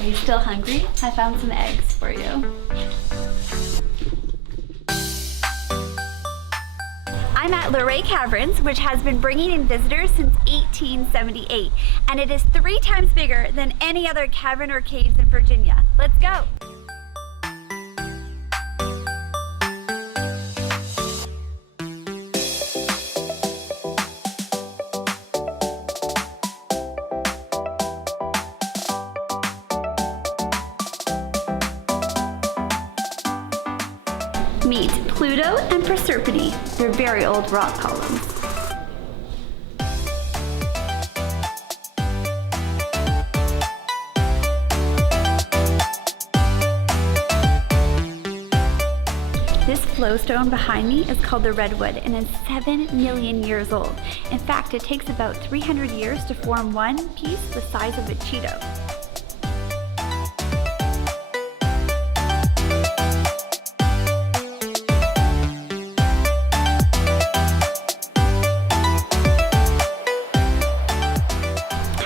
Are you still hungry? I found some eggs for you. I'm at Luray Caverns, which has been bringing in visitors since 1878, and it is 3 times bigger than any other cavern or caves in Virginia. Let's go. Meet Pluto and Proserpine. They're very old rock columns. This flowstone behind me is called the redwood and is 7 million years old. In fact, it takes about 300 years to form one piece the size of a Cheeto.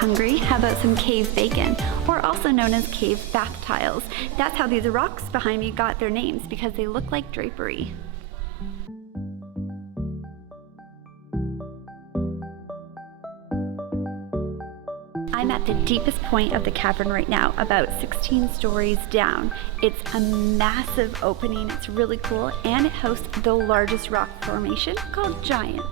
Hungry? How about some cave bacon, or also known as cave bath tiles? That's how these rocks behind me got their names, because they look like drapery. I'm at the deepest point of the cavern right now, about 16 stories down. It's a massive opening, it's really cool, and it hosts the largest rock formation called Giant.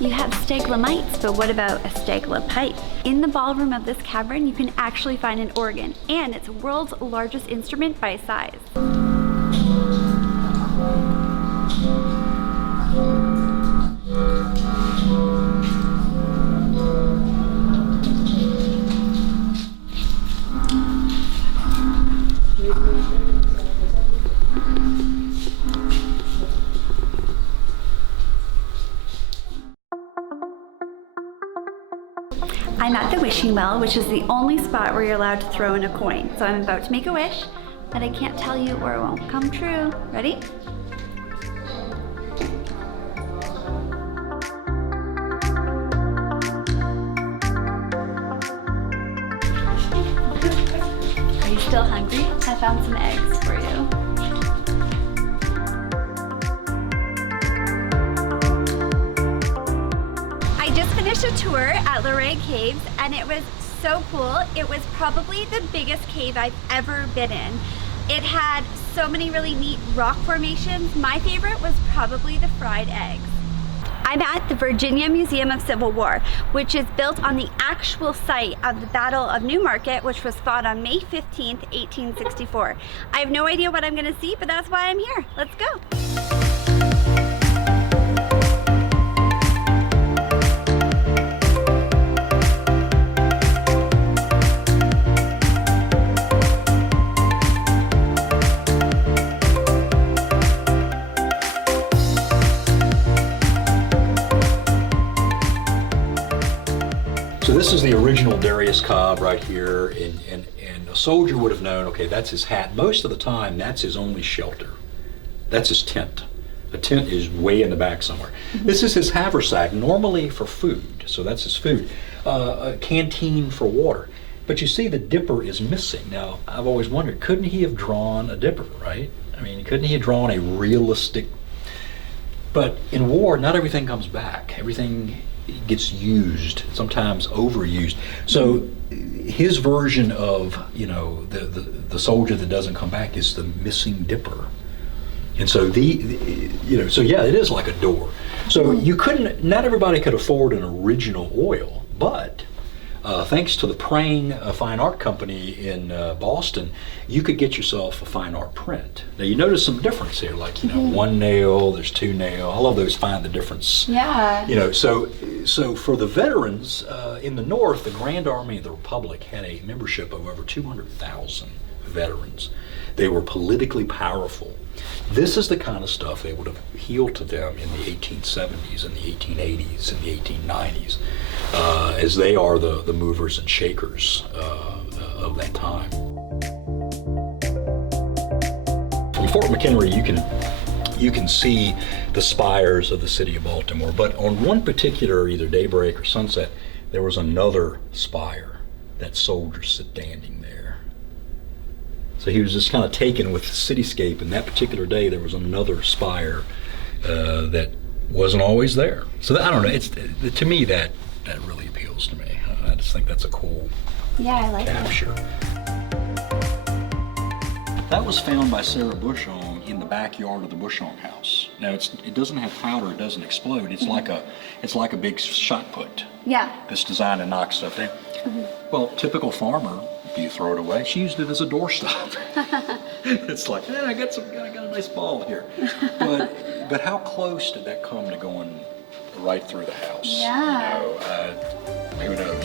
You have stalagmites, but what about a stalagmite? In the ballroom of this cavern, you can actually find an organ, and it's the world's largest instrument by size. I'm at the wishing well, which is the only spot where you're allowed to throw in a coin. So I'm about to make a wish, but I can't tell you or it won't come true. Ready? Are you still hungry? I found some eggs for you. Finished a tour at Luray Caves and it was so cool. It was probably the biggest cave I've ever been in. It had so many really neat rock formations. My favorite was probably the fried eggs. I'm at the Virginia Museum of Civil War, which is built on the actual site of the Battle of Newmarket, which was fought on May 15th, 1864. I have no idea what I'm gonna see, but that's why I'm here. Let's go. So this is the original Darius Cobb right here, and a soldier would have known, okay, that's his hat. Most of the time, that's his only shelter. That's his tent. A tent is way in the back somewhere. This is his haversack, normally for food, so that's his food. A canteen for water. But you see the dipper is missing. Now, I've always wondered, couldn't he have drawn a dipper, right? I mean, couldn't he have drawn a realistic... But in war, not everything comes back. Everything gets used, sometimes overused. So his version of, you know, the soldier that doesn't come back is the missing dipper. And so so yeah, it is like a door. So you couldn't, not everybody could afford an original oil, but thanks to the Prang Fine Art Company in Boston, you could get yourself a fine art print. Now you notice some difference here, like, you know, one nail, there's two nail. I love those find the difference. Yeah. You know, so for the veterans in the North, the Grand Army of the Republic had a membership of over 200,000 veterans. They were politically powerful. This is the kind of stuff they would have healed to them in the 1870s and the 1880s and the 1890s, as they are the movers and shakers of that time. Fort McHenry, you can see the spires of the city of Baltimore, but on one particular either daybreak or sunset, there was another spire, that soldier standing there. So he was just kind of taken with the cityscape, and that particular day there was another spire that wasn't always there. So that, I don't know, it's, to me that really appeals to me. I just think that's a cool I like capture. That was found by Sarah Bushong in the backyard of the Bushong house. Now it doesn't have powder, it doesn't explode. It's like a big shot put. Yeah. That's designed to knock stuff down. Well, typical farmer, do you throw it away? She used it as a doorstop. It's like, I got a nice ball here. But how close did that come to going right through the house? Yeah. You know, who knows?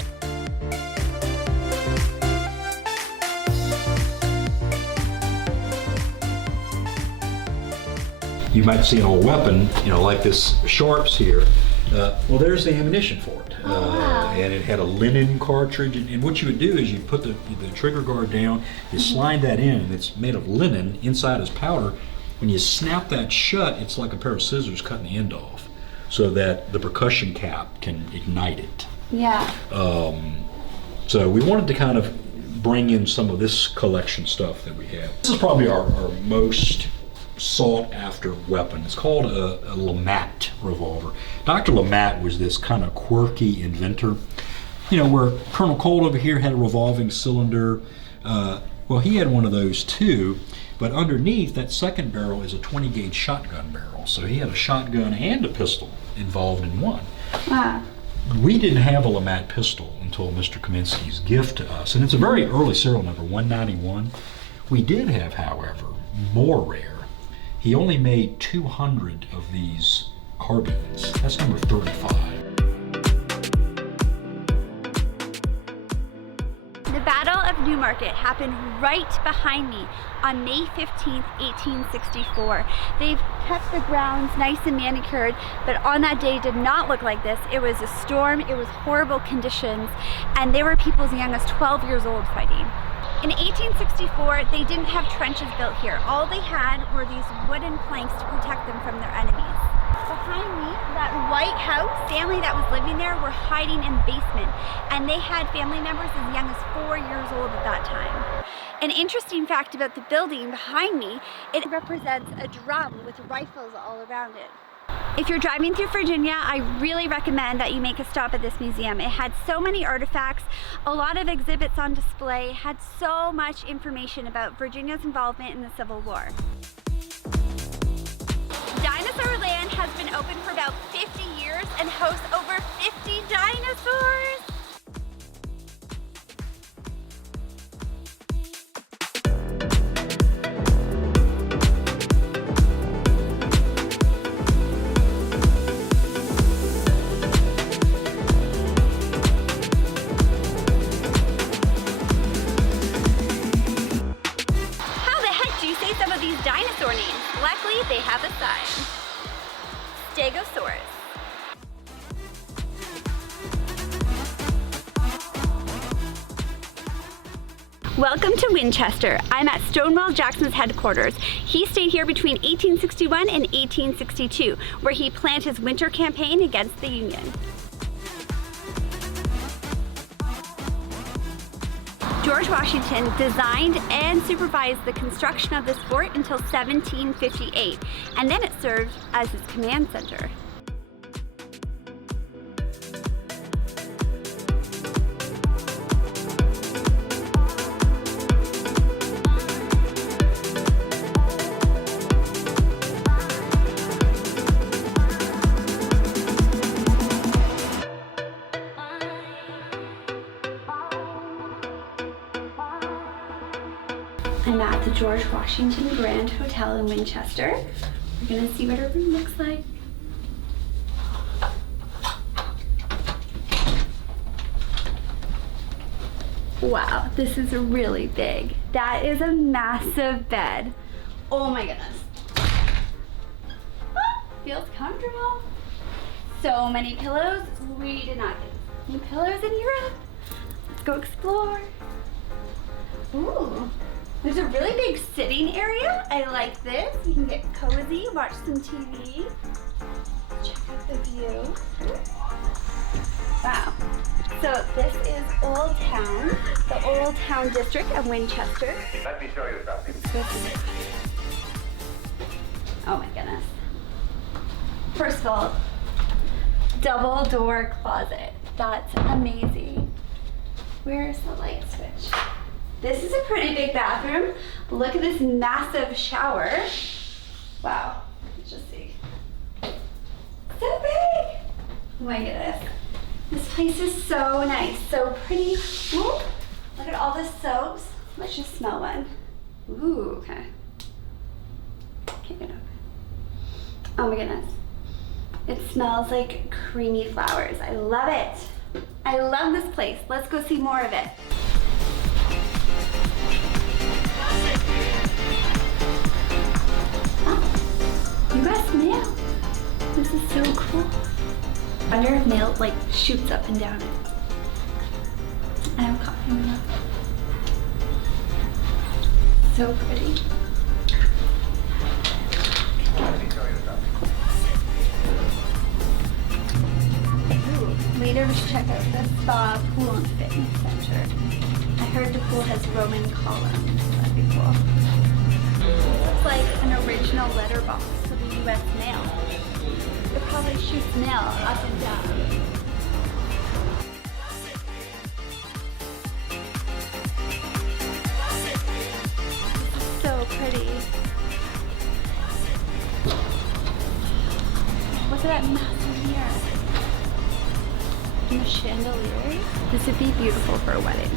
You might see an old weapon, you know, like this Sharps here. Well, there's the ammunition for it. Wow. And it had a linen cartridge. And what you would do is you put the trigger guard down, you slide that in, and it's made of linen. Inside is powder. When you snap that shut, it's like a pair of scissors cutting the end off so that the percussion cap can ignite it. Yeah. So we wanted to kind of bring in some of this collection stuff that we have. This is probably our most sought after weapon. It's called a Lamat revolver. Dr. Lamat was this kind of quirky inventor. You know, where Colonel Cole over here had a revolving cylinder. Well, he had one of those too, but underneath that second barrel is a 20 gauge shotgun barrel. So he had a shotgun and a pistol involved in one. Wow. We didn't have a Lamat pistol until Mr. Kaminsky's gift to us, and it's a very early serial number, 191. We did have, however, more rare. He only made 200 of these carbines. That's number 35. The Battle of Newmarket happened right behind me on May 15th, 1864. They've kept the grounds nice and manicured, but on that day did not look like this. It was a storm, it was horrible conditions, and there were people as young as 12 years old fighting. In 1864, they didn't have trenches built here. All they had were these wooden planks to protect them from their enemies. Behind me, that white house, family that was living there were hiding in the basement, and they had family members as young as 4 years old at that time. An interesting fact about the building behind me, it represents a drum with rifles all around it. If you're driving through Virginia, I really recommend that you make a stop at this museum. It had so many artifacts, a lot of exhibits on display, had so much information about Virginia's involvement in the Civil War. Dinosaur Land has been open for about 50 years and hosts over 50 dinosaurs. Dinosaur names. Luckily, they have a sign. Stegosaurus. Welcome to Winchester. I'm at Stonewall Jackson's headquarters. He stayed here between 1861 and 1862, where he planned his winter campaign against the Union. George Washington designed and supervised the construction of this fort until 1758, and then it served as his command center. I'm at the George Washington Grand Hotel in Winchester. We're gonna see what our room looks like. Wow, this is really big. That is a massive bed. Oh my goodness. Feels comfortable. So many pillows. We did not get any pillows in Europe. Let's go explore. Ooh. There's a really big sitting area I like this. You can get cozy, watch some TV. Check out the view. Wow. So this is Old Town, the Old Town District of Winchester. Let me show you something. Oh my goodness. First of all, double door closet. That's amazing. Where's the light switch? This is a pretty big bathroom. Look at this massive shower. Wow, let's just see. So big! Oh my goodness. This place is so nice, so pretty. Ooh, look at all the soaps. Let's just smell one. Ooh, okay. Can't get open. Oh my goodness. It smells like creamy flowers. I love it. I love this place. Let's go see more of it. Oh, US mail. This is so cool. I wonder if mail like shoots up and down. I have coffee in my mouth. So pretty. Later we should check out the spa, pool, and fitness center. I heard the pool has Roman columns. That'd be cool. Looks like an original letterbox for the US mail. It probably shoots mail up and down. So pretty. Look at that massive mirror. And the chandelier. This would be beautiful for a wedding.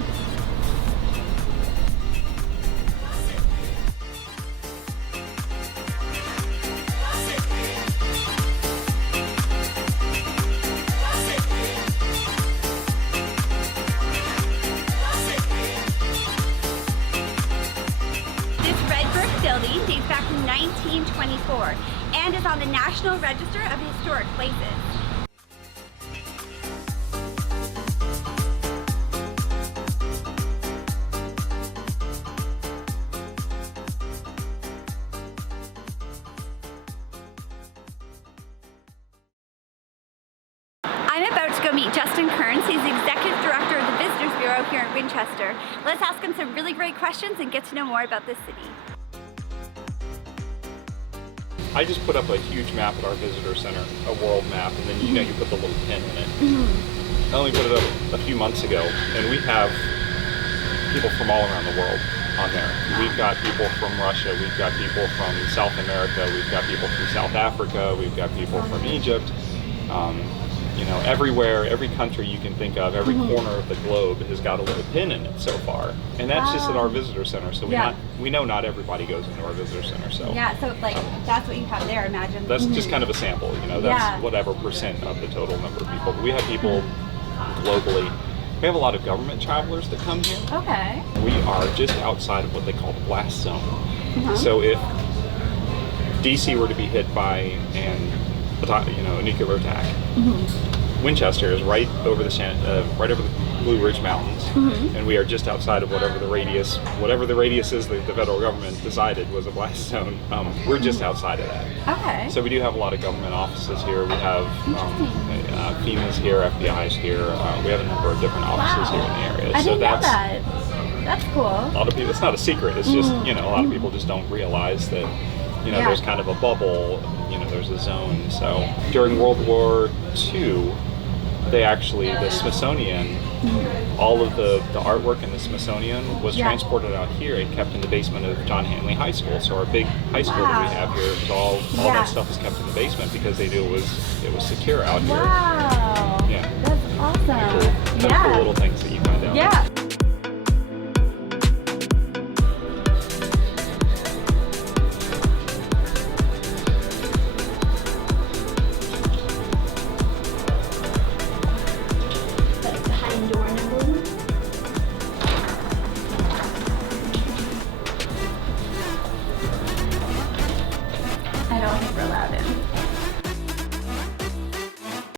This red brick building dates back to 1924 and is on the National Register of Historic Places. I'm about to go meet Justin Kearns. He's the Executive Director of the Visitors Bureau here in Winchester. Let's ask him some really great questions and get to know more about this city. I just put up a huge map at our visitor center, a world map, and then you put the little pin in it. I only put it up a few months ago, and we have people from all around the world on there. We've got people from Russia, we've got people from South America, we've got people from South Africa, we've got people from Egypt. You know, everywhere, every country you can think of, every corner of the globe has got a little pin in it so far. And that's just at our visitor center. So we know not everybody goes into our visitor center. So so like that's what you have there, imagine. that's just kind of a sample, you know, that's whatever percent of the total number of people. But we have people globally. We have a lot of government travelers that come here. Okay. We are just outside of what they call the blast zone. So if DC were to be hit by a nuclear attack, Winchester is right over the Blue Ridge Mountains, and we are just outside of whatever the radius is that the federal government decided was a blast zone. We're just outside of that. Okay. So we do have a lot of government offices here. We have FEMA's here, FBI's here. We have a number of different offices here in the area. I didn't know that. That's cool. A lot of people. It's not a secret. It's just a lot of people just don't realize that. There's kind of a bubble, there's a zone. So during World War II, the Smithsonian, all of the artwork in the Smithsonian was transported out here and kept in the basement of John Hanley High School. So our big high school that we have here, all that stuff is kept in the basement because they knew it was secure out here. Wow. Yeah. That's awesome. Cool little things that you find